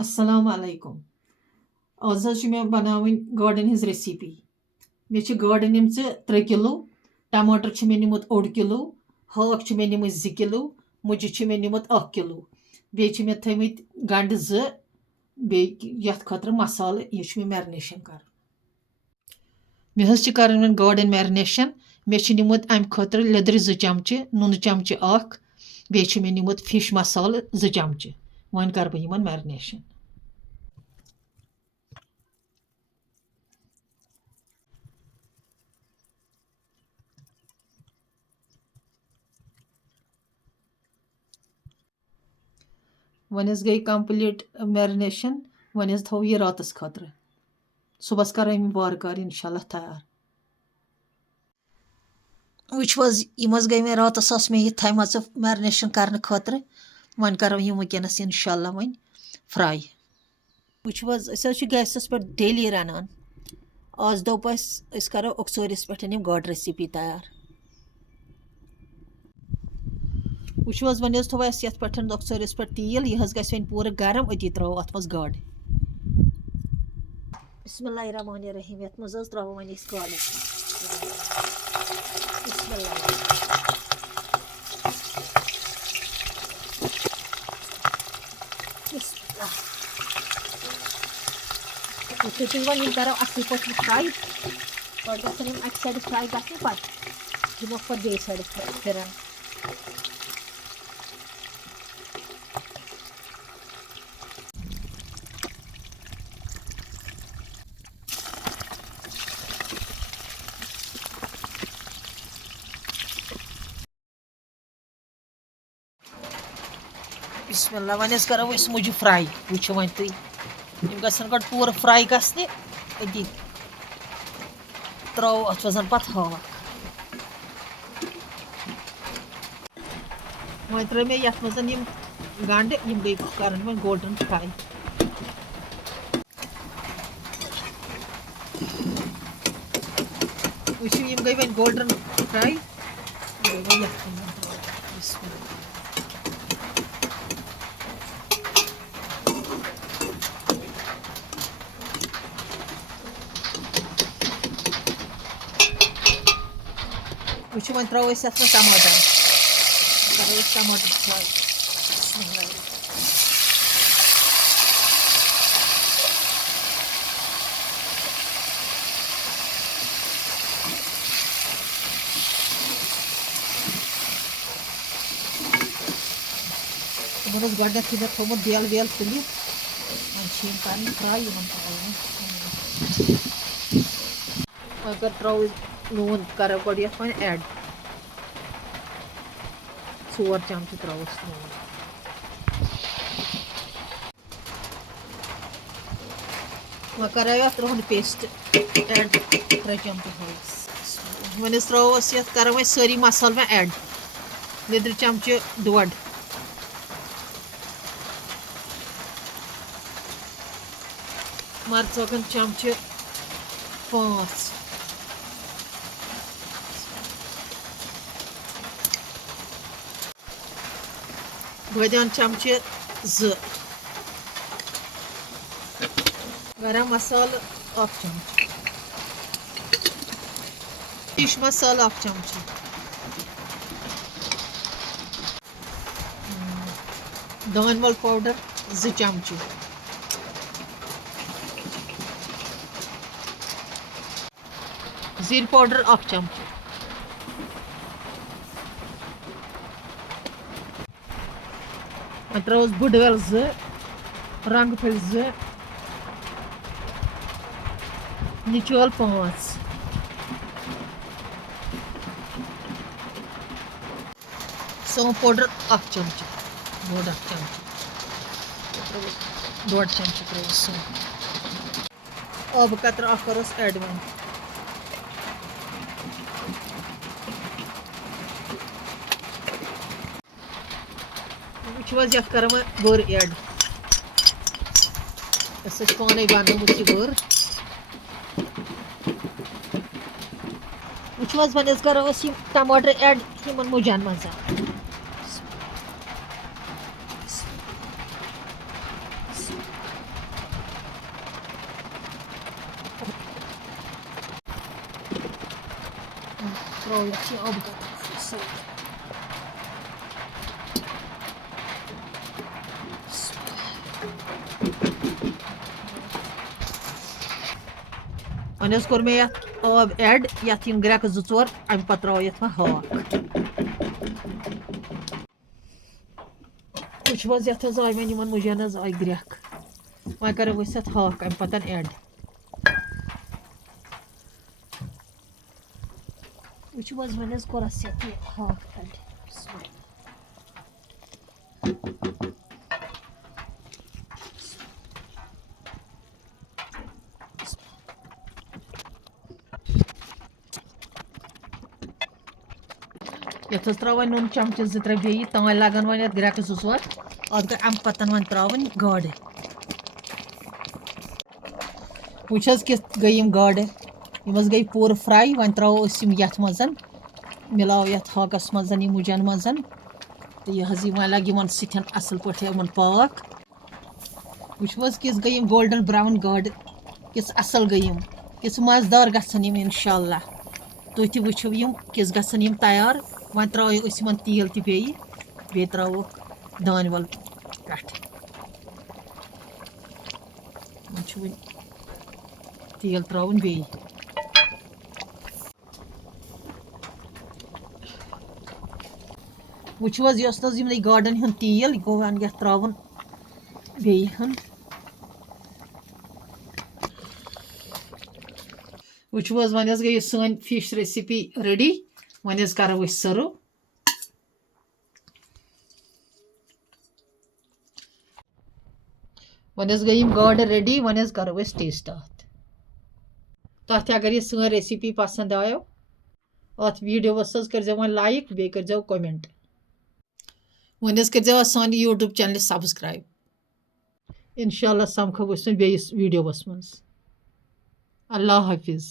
अस्सलाम वालेकुम। आज हज मे बनावन गाडन हज रेसिपी। मे गाड निम 3 किलो, टमाटर मे निमुत 1 किलो, हाक मे निमुत 2 किलो, मुज मे निमुत 1 किलो, बे मे थमित गंड 2, बे यथ खतर मसाल यह मे मैरिनेशन कर। मे हज कर गाडन मैरिनेशन। मे निमुत अम खतर लेदर 2 चमचे, नुन चमचे 1, बे मे निमुत फिश मसाल 2 चमचे। वन कर बह मैरिनेशन। वन गई कंप्लीट मैरिनेशन। वन थो यह रातस खतर, सुबह कर वार इंशाल्लाह तैयार। वह गई मे रातस मे यह थम मैरिनेशन कर खतर। वन करो यह वनकस इंशाल्लाह वन फ्राई। वह गैसस पे डेली रनान। आज दोप करो अक्सोरिस पे यह गाड रेसिपी तैयार। वन थो ये पे अक्सोरिस पे तील, यह वन पूरा गरम, अती त्रो अत मज गाड। बिस्मिल्लाहिर्रहमानिर्रहीम। ये मज त्रो वन गाड। तुम वन करो असल पे फ्राई। और गम अक साइड फ्राई गि पे दिमोक पे बे साइड फिर। बिस्मिल्लाह वन करो मुझे फ्राई। वो वन तुम गन गो पूरा फ्राई गि अती त्रो अत वजन पे हाक। वन त्रो मे ये मज गंड गई कर गोल्डन फ्राई। वो गई वन गोल्डन फ्राई। वो वन त्रो टमाटर। करो टमाटर फ्राई। तुम गडनथ मे थोमुत बेल वेल तुल वन कर फ्राई। अगर त्रो नून कर गो वन एड 4 चमचे त्रोस नून। वह कर रोहन पेस्ट एड 3 चमचे। वन त्रोस कर सारी मसाल में एड। लेदर चमचे 1.5, मरचोकन चमचे 5, बदान चमचे 2, गरम मसाल 1 चमचे, फिश मसाल 1 चमचे, दानवल पाउडर 2 चमचे, जीर पाउडर 1 चमचे, त्रोस बुडवेल 2, रंग फल 2, निचोल 5, सौंफ पाउडर 1 चमचे, 1.5 चमचे, 1.5 चमचे त्रोस सौंफ। अब कतर करोस एड वन। वो ये कर वर एड। पान बनमुत यह वर। वो वन करो टमाटर एड इन मुजन मज। थ्रो अब सही वन कोर मे अब एड ये ग्रेक जो चोर अम पे त्रो ये हाक वुच ये आय वन इन मुजन आय ग्रेक वह करो अत हाक अम पतन एड वुच वन कोरस ये हाक एड ये त्रा नून चमच जो त्रे बे तान लगन वन ग्रेक जो चोर अत गई अम पतन वन त्रावन गाड़ वुच किस गई गाड़ यम गई पूर फ्राई वन त्रो ये मज मिलाव ये हाकस मज मुजन मज तो यह वन लग इन सन असल पे पाक वुच किस गई गोल्डन ब्राउन गाड़ किस असल गई किस मजदार गम इंशाल्लाह तुम तु वो यम किस गम तैयार वन त्रो तेल बे त्रो दान वल पे वन तेल त्रोन बे वुच गार्डन हूं तेल गो वन ये त्रोन बे वुच वन गई सन फिश रेसिपी रेडी वन करो सर्व वन गई गाड़ रेडी वन करो टेस्ट तथ अगर यह सन रेसिपी पसंद आयो अत वीडियोस कर वो लाइक बे कर कमेंट वन कर सान यूट्यूब चैनल सब्सक्राइब इंशाल्लाह समखो बेस वीडियोस मज अल्लाह हाफिज़।